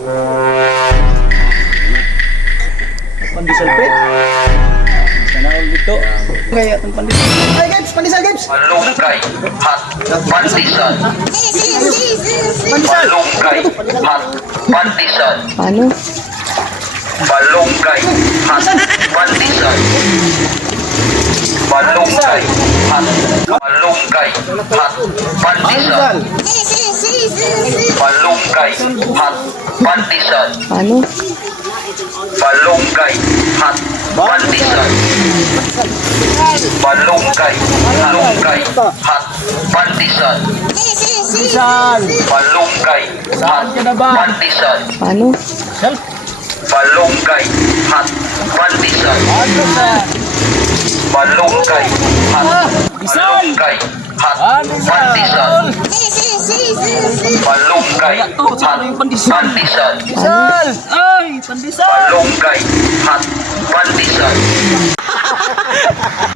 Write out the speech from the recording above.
Pandesal pre. Sana all dito. Kaya itong pandesal. Ay guys, pandesal guys. Malunggay, hot, pandesal. Pandesal. Malunggay, hot, pandesal. Ano? Malunggay, hot, pandesal. Malunggay, hot, malunggay, hot, pandesal. Malunggay, hot, pandesal. Ano? Malunggay, hot, pandesal. Malunggay, malunggay, hot, pandesal. Pandesal. Malunggay, hot, pandesal. Ano? Malunggay, hot, pandesal. Malunggay, hot, malunggay, hot, pandesal. Malunggay, hot, pandesal. Pandesal. Ay, pandesal. Malunggay, hot, pandesal.